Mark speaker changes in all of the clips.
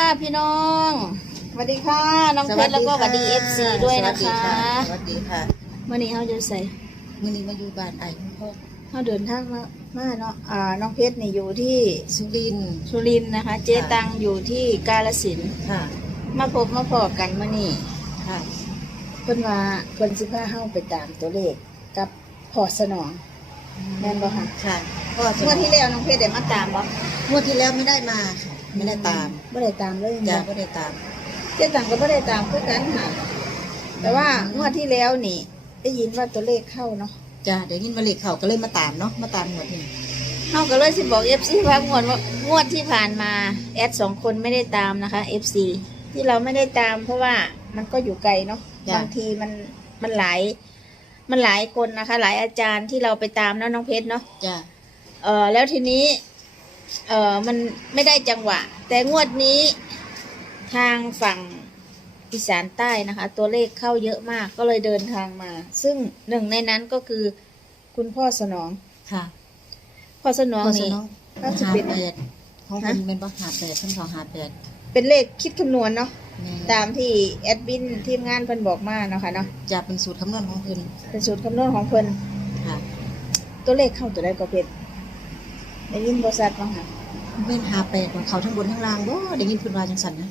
Speaker 1: พี่น้องสวัสดีค่ะน้องเพชรแล้วก็สวัสดีFCด้วยนะคะ
Speaker 2: สวัสดีค่ะ
Speaker 1: วันนี้เขาจะใส่
Speaker 2: วันนี้มาอยู่บ้านไอ้พ่อ
Speaker 1: เขาเดินทางมาเนาะน้องเพชรนี่อยู่ที่
Speaker 2: สุรินทร์
Speaker 1: นะคะ เจ๊ตังอยู่ที่กาฬสินธุ์
Speaker 2: ค่ะ
Speaker 1: มาพบมาพอกันมื่อนี้
Speaker 2: ค่ะ
Speaker 1: เพิ่นว่าเพิ่นสิพาเฮาไปตามตัวเลขกับพ่อสนองแม่นบ่คะ
Speaker 2: ค่ะพ่อ
Speaker 1: เมื่อที่แล้วน้องเพชรได้มาตามบ่
Speaker 2: งวดที่แล้วไม่ได้มาค่ะไม่ได้ตาม
Speaker 1: บ่ได้ตามเลย
Speaker 2: จ้ะไม่ได้ตาม
Speaker 1: เจ๊ตังก็บ่ได้ตามคือกันค่ะแต่ว่างวดที่แล้วนี่ได้ยินว่าตัวเลขเข้าเนาะ
Speaker 2: จ้ะเดี๋ยวยินมาเลขเขาก็เลยมาตามเนาะมาตามงวดนี้
Speaker 1: เฮาก็เลยสิบอก FC ว่างวดที่ผ่านมาแอด2คนไม่ได้ตามนะคะ FC ที่เราไม่ได้ตามเพราะว่ามันก็อยู่ไกลเนาะบางทีมันหลายคนนะคะ หลายอาจารย์ที่เราไปตามเนาะน้องเพชรเนาะ
Speaker 2: จ้ะ
Speaker 1: แล้วทีนี้มันไม่ได้จังหวะแต่งวดนี้ทางฝั่งอีสานใต้นะคะ ตัวเลขเข้าเยอะมากก็เลยเดินทางมาซึ่งหนึ่งในนั้นก็คือคุณพ่อสนอง
Speaker 2: ค่ะ
Speaker 1: พ่อสนองนี่ก็จะเป็น
Speaker 2: ของคุณเป็นบ่58ทั้ง258
Speaker 1: เป็นเลขคิดคำนวณเนาะตามที่แอดมินทีมงานเพิ่นบอกมาเนาะค่ะเนาะ
Speaker 2: จะเป็นสูตรคำนวณของเพิ่น
Speaker 1: เป็นสูตรคำนวณของเพิ่น
Speaker 2: ค่ะ
Speaker 1: ตัวเลขเข้าตัวใดก็เป็นได้ยินบ่ชัดบ่ค่ะ
Speaker 2: เป็น58ของเขาทั้งบนทั้งล่างบ่ได้ยินเพิ่นว่าจังซั่นนะ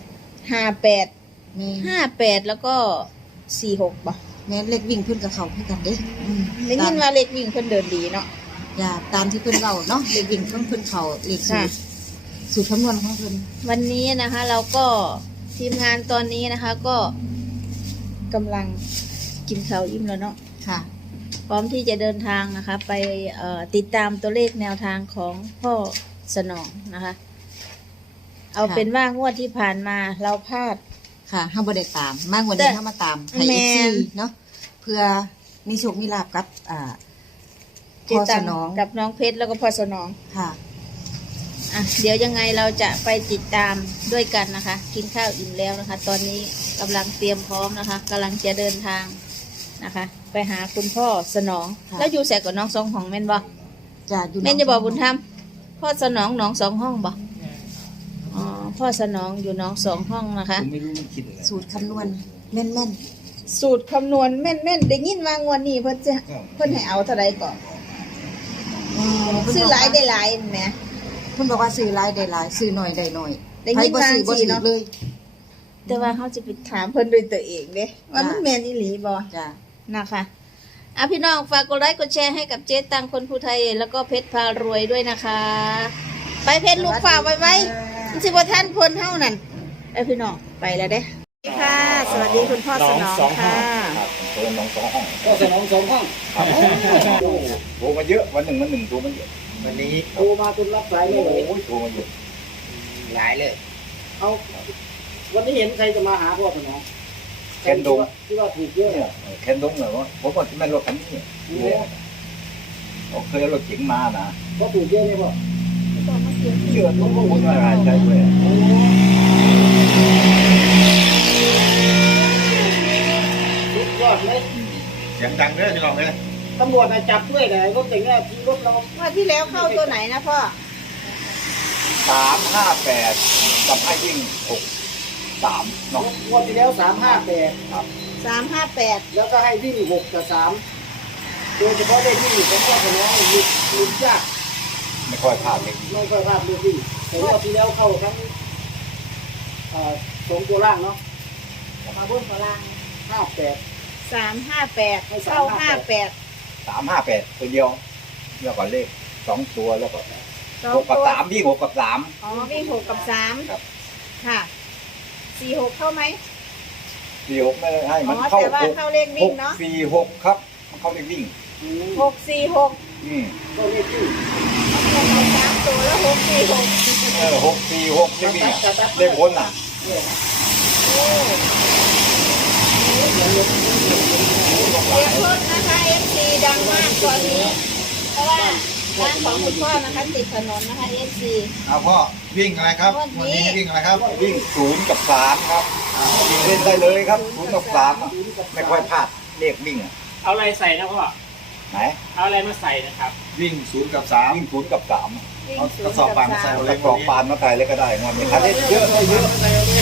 Speaker 1: 58แล้วก็46บ่
Speaker 2: แม่เลขวิ่งเพิ่นกับเขาคือกันเด้
Speaker 1: ได้ยินว่าเลขวิ่งเพิ่นเดินดีเนาะ
Speaker 2: อย่าตามที่เพิ่นเล่าเนาะเลขวิ่งเพิ่นเขาเลขสูตรคำนวณของเพิ่น
Speaker 1: วันนี้นะคะเราก็ทีมงานตอนนี้นะคะก็กำลังกินข้าวอิ่มแล้วเนาะ
Speaker 2: ค่ะ
Speaker 1: พร้อมที่จะเดินทางนะคะไปติดตามตัวเลขแนวทางของพ่อสนองนะคะเอาเป็นว่างวดที่ผ่านมาเราพลาด
Speaker 2: ค่ะห้าบ่ได้ตามมากกว่านี้ห้ามาตามให้อีกทีเนาะเพื่อมีโชคมีลาภกับพ่อสนอง
Speaker 1: กับน้องเพชรแล้วก็พ่อสนอง
Speaker 2: ค่ะ
Speaker 1: เดี๋ยวยังไงเราจะไปติดตามด้วยกันนะคะกินข้าวอิ่มแล้วนะคะตอนนี้กำลังเตรียมพร้อมนะคะกำลังจะเดินทางนะคะไปหาคุณพ่อสนองแล้วอยู่แสกกับน้องสองห้องแม่นบ่
Speaker 2: จ้ะอยู่
Speaker 1: แม่นจะบอกบุญธรรมพ่อสนองน้องสองห้องบ่พ่อสนองอยู่น้องสองห้องนะคะ
Speaker 2: สูตรคำนวณแม่น
Speaker 1: สูตรคำนวณแม่นได้ยินว่างวดนี้เพิ่นให้เอาเท่าไรก่อนซื้อหลายได้หลายแหม
Speaker 2: เพิ่นบอกว่าซื้อหลายได้หลายซื้อหน่อยได้หน่อย
Speaker 1: ได้ยินว่าสิเนาะ
Speaker 2: เลย
Speaker 1: แต่ว่าเขาจะไปถามเพิ่นด้วยตัวเองเด้ว่ามันแม่นอีหลีบ่
Speaker 2: จ้ะ
Speaker 1: นะคะพี่น้องฝากกดไลค์กดแชร์ให้กับเจ๊ตังคนภูไทยแล้วก็เพชรพารวยด้วยนะคะไปเพชรลูกฝากไว้สิบ่ท่านพลเท่านั้นพี่น้องไปแล้วเด้สวัสดีค่ะสวัสดีคุณพ่อสนองค่ะ
Speaker 3: น้องสองห้อง
Speaker 4: ก็สนอง2 ห้อง
Speaker 3: โทรมาเยอะวันหนึ่งโทรมาเยอะ
Speaker 4: วันนี้โทรมาจนรับสายเลย
Speaker 3: โอ้ยโทรมาเยอะ
Speaker 4: หลายเลยเอาวันนี้เห็นใครจะมาหาพ่อสนอง
Speaker 3: แคนดง
Speaker 4: ที่ว่าถูกเยอะ
Speaker 3: เนี่ยแคนดงเหรอวะผมว่าที่แม่รถคันนี้เขาเคยเอารถเก๋งมานะ
Speaker 4: ก็ถูกเยอะเลยพ่อ
Speaker 3: เยอะทุกคนอะไรใจเลย
Speaker 4: สุดยอดเลย
Speaker 3: เสียงดังเลยที่เราเลย
Speaker 4: ตำรวจจับด้วยเลยรถเก๋งเนี่ยที่รถเรา
Speaker 1: ว่าที่แล้วเข้าตัวไหนนะพ่อ
Speaker 3: 358กับให้ยิ่ง63เนาะ
Speaker 4: งวดที่แล้ว358
Speaker 3: ครับ
Speaker 1: 358
Speaker 4: แล้วก็ให้วิ่ง6กับ3โดยเฉพาะเลขที่ของพ่อสนองลุ้นยาก
Speaker 3: ไม่ค่อยพลาดเลย
Speaker 4: ไม่ค่อยพลาดเลยที่แต่งวดที่แล้วเข้าทั้ง2ตัวล่างเนาะ
Speaker 1: มาบนตัวล่าง
Speaker 4: 58
Speaker 1: 358เข้า58
Speaker 3: ตัวเดียวแล้วก็เลข2ตัวแล้วก็6กับ3วิ่ง6กับ3
Speaker 1: วิ่ง6กับ3
Speaker 3: ครับ
Speaker 1: ค่ะ46เข้าไหม
Speaker 3: 46ไม่ได้ให้มันเข้า
Speaker 1: เข้าเลขวิ่งเนาะ
Speaker 3: 646ครับมันเข้าเลขวิ่ง
Speaker 1: 646
Speaker 4: เข้าเลขวิ่ง
Speaker 1: 3ตัวแล้ว646
Speaker 3: 646เลขวิ่งเลขบนอ่ะ
Speaker 1: เสียงรถนะคะ FC ดังมากตอนนี้เพราะว่าร้านของคุณพ่อนะคะติดถนนนะคะ FC
Speaker 3: พ่อวิ่งอะไรครับวันนี้วิ่งอะไรครับวิ่ง0กับ3ครับวิ่งเล่นได้เลยครับ0กับ3ไม่ค่อยพลาดเลขวิ่ง
Speaker 4: เอาอะไรใส่นะพ่อ
Speaker 3: ไหน
Speaker 4: เอาอะไรมาใส่นะครับ
Speaker 3: วิ่ง0กับ3วิ่ง0กับ3เอากระสอบปานมาใส่เอากระสอบปานมาใส่เลยก็ได้งอนนี้คันเล่นเยอะ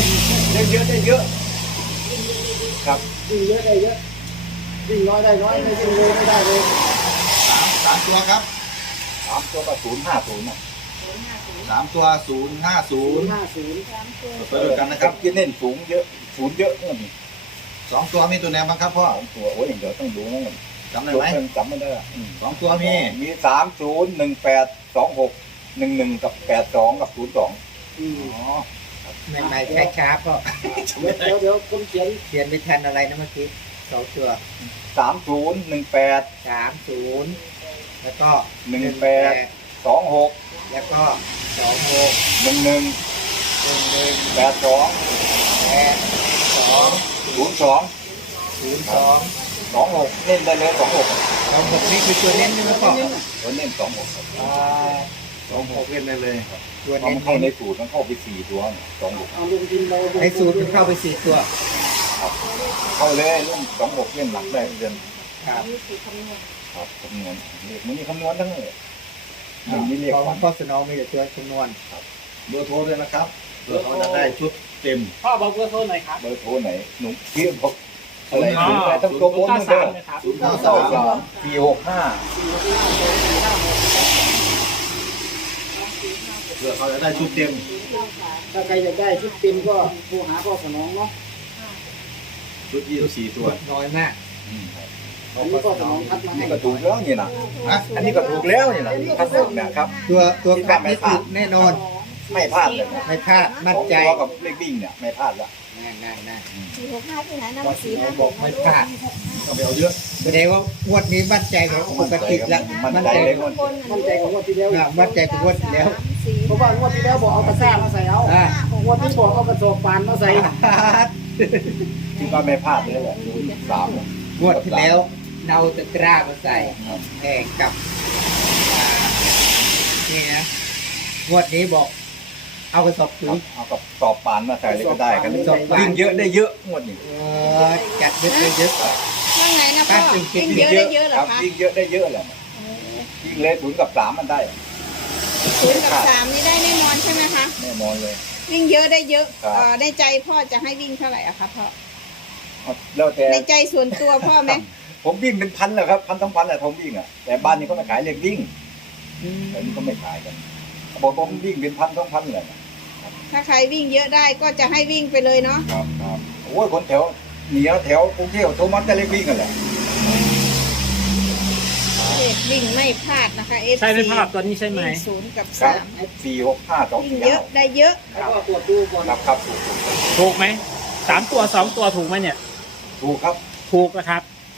Speaker 3: เยอะได้เยอะครับ
Speaker 4: วิ่งเยอะได้เยอะวิ่งน้อยได้น้อยไม่วิ่งเร็วไม่ได้เลย
Speaker 3: สามตัวครับสามตัวก็050นะสามตัว050
Speaker 4: 50
Speaker 3: ไปด้วยกันนะครับที่เน้นสูงเยอะศูนย์เยอะนี่สองตัวมีตัวไหนบ้างครับพ่อ
Speaker 5: สองตัวโอ้ยเดี๋ยวต้องดูนะ
Speaker 3: จำได้ไหม
Speaker 5: จำไม่ได้อะ
Speaker 3: สองตัวมี
Speaker 5: มี30182611กับ82กับ02
Speaker 4: อืม
Speaker 3: อ๋อ
Speaker 2: ใหม่ๆช้าๆก็
Speaker 4: เดี๋ยวคนเขียน
Speaker 2: เขียนไม่ทันอะไรนะเมื่อกี้สองตัว
Speaker 5: 3018
Speaker 2: 30แล้วก็
Speaker 5: 18 26
Speaker 2: แล้วก็26
Speaker 5: 11
Speaker 2: 11
Speaker 5: 82
Speaker 2: 82
Speaker 5: 02
Speaker 2: 02
Speaker 5: 26เล่นได้เลย26
Speaker 2: 26นี่คือตัวเน้นใช่ไหมพ่อ
Speaker 5: ตัวเล่น26ครับ
Speaker 3: 26เล่นได้เลย
Speaker 2: ตัว
Speaker 5: เพราะ
Speaker 2: เน้น
Speaker 5: มันเข้าในสูตรมันเข้าไป4ตัว26
Speaker 4: เอาลงดินเรา
Speaker 2: ในสูตรมันเข้าไป4ตัว
Speaker 5: เข้าเลยเล่น26เล่นหลักได้เดือน
Speaker 2: ครับ
Speaker 5: ครับคำนวณเลขมันนี่คำนวณทั้งนั้นเลยมันมีเลข
Speaker 2: ของ
Speaker 5: ฝัน
Speaker 2: พ่อสนองมีแต่ตัวคำนวณ
Speaker 3: เบอร์โทรด้วยนะครับเพื่อเขาจะได้ชุดเต็ม
Speaker 4: พ่อบอกเบอร์โทรหน่อยครับ
Speaker 5: เบอร์โทรไหนหนุ่มพี่บอกอะไรหนุ่มแต่ต้องตัวบนนั่นเด้อ
Speaker 3: เพื่อเขาจะได้ชุดเต็ม
Speaker 4: ถ้าใครอยากได้ชุดเต็มก็โทรหาพ่อสนองเนาะ
Speaker 3: ชุด24ตัว
Speaker 2: น้อยมาก
Speaker 4: อันนี้พ่อสนองคัดมาให้
Speaker 5: นี่ก็ถูกแล้วนี่นะอันนี้ก็ถูกแล้วนี่นะทั้งหมดเนี่ยครับ
Speaker 2: ตัวคัดนี่ถูกแน่นอน
Speaker 5: ไม่พลาดเลย
Speaker 2: ไม่พลาดมั่นใจ
Speaker 5: ของตัวกับเลขวิ่งเนี่ยไม่พลาดละ
Speaker 2: นั่น
Speaker 1: 465ที่ไหนนะ
Speaker 2: พ่อสนองบอกไม่พลาด
Speaker 3: ต้องไปเอาเยอะ
Speaker 2: แสดงว่างวดนี้มั่นใจกว่าปกติแล้ว
Speaker 5: มั่นใจเลยคน
Speaker 4: มั่นใจของงวดที่แล้ว
Speaker 2: มั่นใจกว่างวดที่แล้ว
Speaker 4: เพราะว่างวดที่แล้วบอกเอากระซ่ามาใส่เอา
Speaker 2: อ่า
Speaker 4: งวดที่บอกเอากระสอบปานมาใส่
Speaker 5: คิดว่าไม่พลาดเลยแหละ03เนี่ย
Speaker 2: งวดที่แล้วเนาตะกร้ามาใส่แข่งกับนี่นะงวดนี้บอก เอากระสอบปุ๋ย
Speaker 5: เอากับสอบปานมาใส่เลยก็ได้กัน
Speaker 2: สอบปาน
Speaker 5: วิ่งเยอะได้เยอะงวดนี้
Speaker 2: จัดเยอะเลยเยอะ
Speaker 1: ว่าไงนะพ่อวิ่งเยอะได้เยอะเหรอ
Speaker 5: ครับ
Speaker 1: คะ
Speaker 5: วิ่งเยอะได้เยอะแหละวิ่งเลย0กับ3มันได้
Speaker 1: 0 กับ 3นี่ได้แน่นอนใช่ไหมคะ
Speaker 5: แน่นอนเลย
Speaker 1: วิ่งเยอะได้เยอะ
Speaker 5: ครับ
Speaker 1: ในใจพ่อจะให้วิ่งเท่าไหร่อะคะพ่อ
Speaker 5: แล้วแต่
Speaker 1: ในใจส่วนตัวพ่อไหม
Speaker 5: ผมวิ่งเป็นพันแหละครับ1,000-2,000แหละผมวิ่งอ่ะแต่บ้านนี้เขาไม่ขายเลขวิ่งแต่นี่เขาไม่ขายกันบอกผมวิ่งเป็น1,000-2,000เลย
Speaker 1: ถ้าใครวิ่งเยอะได้ก็จะให้วิ่งไปเลยเนาะ
Speaker 5: ครับครับโอ้ยคนแถวเหนือแถวกรุงเทพโทรมาแต่เลขวิ่งกันแหละ
Speaker 1: เลขวิ่งไม่พลาดนะคะ FC
Speaker 6: ใช่ไหมภาพตัวนี้ใช่ไหม
Speaker 1: วิ่ง0 กับ
Speaker 5: ครับ
Speaker 1: 3 วิ่งเยอะ
Speaker 5: 465
Speaker 1: ได้เยอะ
Speaker 4: แล้วก็ตรวจดูก่อน
Speaker 5: 2ครับถูก
Speaker 6: ถูกไหม3 ตัว 2 ตัวถูกไหมเนี่ย
Speaker 5: ถูกครับ
Speaker 6: ถูกนะครับ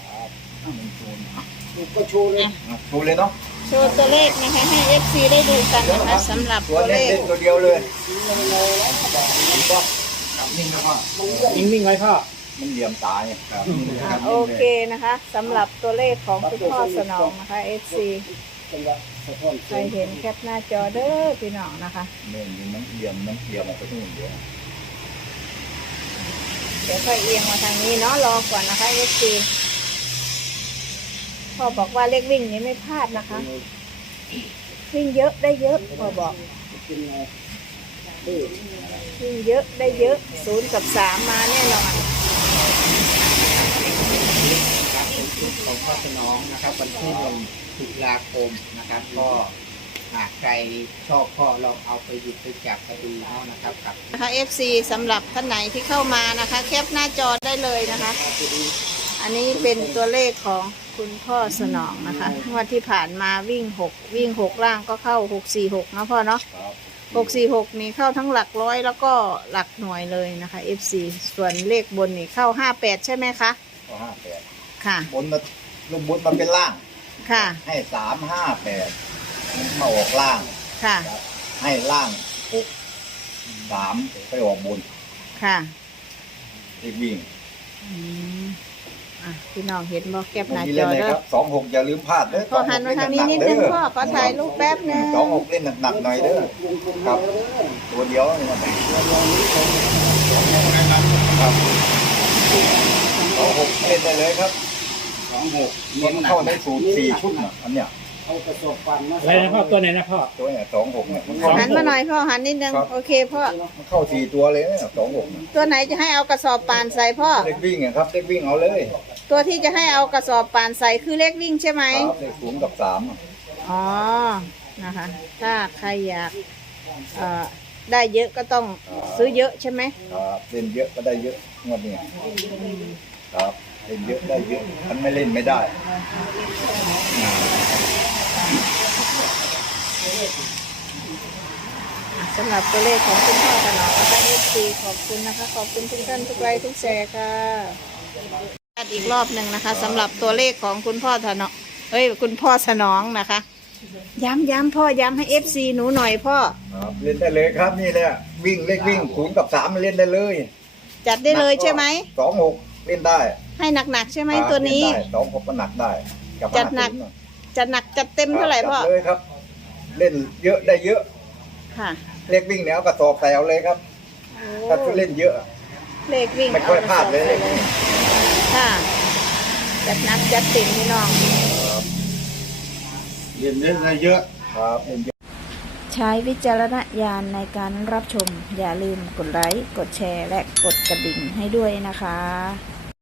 Speaker 4: ก็โชว์เลย
Speaker 5: ถูกเลยเนาะ
Speaker 1: โชว์ตัวเลขนะคะให้ FC ได้ดูกันนะคะสำหรับ
Speaker 5: ตัว
Speaker 1: ตัวเล
Speaker 5: เล่น
Speaker 1: ข
Speaker 5: ตัวเดียวเลยถูกปะ
Speaker 3: นิ่งนะพ่อ
Speaker 6: นิ่งๆไว้พ่อ
Speaker 5: มันเหลี่ยมตายครับ
Speaker 1: โอเคนะคะสำหรับตัวเลขของคุณพ่อสนองนะคะ FC
Speaker 4: จังหวะสะท้อน
Speaker 1: ใครเห็นแคปหน้าจอเด้อพี่น้องนะคะ
Speaker 5: เนี่ยมันเหลี่ยมออกไปทั้งหมดเดียว
Speaker 1: เดี๋ยวค่อยเอียงมาทางนี้เนาะรอก่อนนะคะ FC พ่อบอกว่าเลขวิ่งนี้ไม่พลาดนะคะ วิ่งเยอะได้เยอะพ่อบอก
Speaker 4: เป็นไง
Speaker 1: วิ่งเยอะได้เยอะ0 กับ 3 มาแน่นอน
Speaker 2: ครับเป็นชุดของพ่อสนองนะครับวันที่1 ตุลาคมนะครับ ก็หากใครชอบพ่อลองเอาไปหยิบไปจับไปดูเอานะครับกับ
Speaker 1: นะคะ FC สำหรับท่านไหนที่เข้ามานะคะ แคปหน้าจอได้เลยนะคะ อันนี้เป็นตัวเลขของคุณพ่อสนองนะคะงวันที่ผ่านมาวิ่ง 6 ล่างก็เข้า 646นะพ่อเนาะ
Speaker 5: ครับ
Speaker 1: 646 นี่เข้าทั้งหลักร้อยแล้วก็หลักหน่วยเลยนะคะ FC ส่วนเลขบนนี่เข้า 58 ใช่ไหมคะ
Speaker 5: ก็58
Speaker 1: ค่ะ
Speaker 5: บนมาลงบนมาเป็นล่าง
Speaker 1: ค่ะ
Speaker 5: ให้358มันมาออกล่าง
Speaker 1: ค่ะ
Speaker 5: ครับให้ล่าง6 3ไปออกบน
Speaker 1: ค่ะ
Speaker 5: เลขวิ่ง
Speaker 1: อืมพี่น้องเห็นบ่แคปหน้า
Speaker 5: มี
Speaker 1: จ
Speaker 5: เล่
Speaker 1: อน
Speaker 5: เลย
Speaker 1: เด้
Speaker 5: ค
Speaker 1: อ
Speaker 5: รับ26อย่าลืมพลาดเด้อ
Speaker 1: พ่อหันมาทางนี้นิดนึงพ่อขอถ่ายรูปแป๊บนึง
Speaker 5: 26เล่นหนักๆหน่อยเด้อ
Speaker 4: วงกลม
Speaker 5: ครั
Speaker 4: แล้
Speaker 5: บ
Speaker 4: วเด้อ
Speaker 5: ตัวเดียวนี่นะครับ26เล่นได้เลยครับ
Speaker 3: 26
Speaker 5: มันเข้าในสูตร4ชุดน่ะอันเนี้ย
Speaker 4: เอากระสอบปั่นมา
Speaker 6: อะไรนะพ่อตัวไหนนะพ่อ
Speaker 5: ตัวเนี่ย26เนี่ยมัน
Speaker 6: สอง
Speaker 1: หันมาหน่อยพ่อหันนิดนึงโอเคพ่อ
Speaker 5: มันเข้า4ตัวเลยเนี่ย26เนี่ย
Speaker 1: ตัวไหนจะให้เอากระสอบป่านใส่พ่อ
Speaker 5: เลขวิ่งอะครับเลขวิ่งเอาเลย
Speaker 1: ตัวที่จะให้เอากระสอบป่านใส่คือเลขวิ่งใช่ไหม
Speaker 5: ครับเลข0กับ3อะ
Speaker 1: อ๋อนะคะ ถ้าใครอยากได้เยอะก็ต้องซื้อเยอะใช่ไหม
Speaker 5: ครับเล่นเยอะก็ได้เยอะงวดนี้ครับเล่นเยอะได้เยอะมันไม่เล่นไม่ได้
Speaker 1: สำหรับตัวเลขของคุณพ่อถนอมและเอฟซีขอบคุณนะคะ ขอบคุณทุกท่านทุกไลค์ทุกแชร์ค่ะอีกรอบหนึ่งนะคะสำหรับตัวเลขของคุณพ่อถนอมคุณพ่อสนองนะคะ ย้ำพ่อย้ำให้เอฟซีหนูหน่อยพ่อ
Speaker 5: ครับเล่นได้เลยครับนี่แหละวิ่งเลขวิ่ง0กับ3เล่นได้เลย
Speaker 1: จัดได้เลยใช่ไหม
Speaker 5: 26เล่นได้
Speaker 1: ให้หนักๆใช่ไหม
Speaker 5: ครับ
Speaker 1: ตัวนี้
Speaker 5: เล่ได้26ก็หนักได้กับ
Speaker 1: จัดหนัก
Speaker 5: 50
Speaker 1: จัดหนักจัดเต็มเท่าไหร่พ่อ
Speaker 5: จัดเลยครับ เล่นเยอะได้เยอะ
Speaker 1: ค่ะ
Speaker 5: เลขวิ่งเนี่ยเอากระสอบใส่เอาเลยครับถ้าเล่นเยอะ
Speaker 1: เลขวิ่ง
Speaker 5: ไม่ค่อยพลาดเลย
Speaker 1: อไปค่ะจัดหนักจัดเต็มพี่น้อง
Speaker 3: เรียนได้เยอะ
Speaker 5: ครับเล่นเยอะ
Speaker 1: ใช้วิจารณญาณในการรับชม อย่าลืมกดไลค์ กดแชร์ และกดกระดิ่งให้ด้วยนะคะ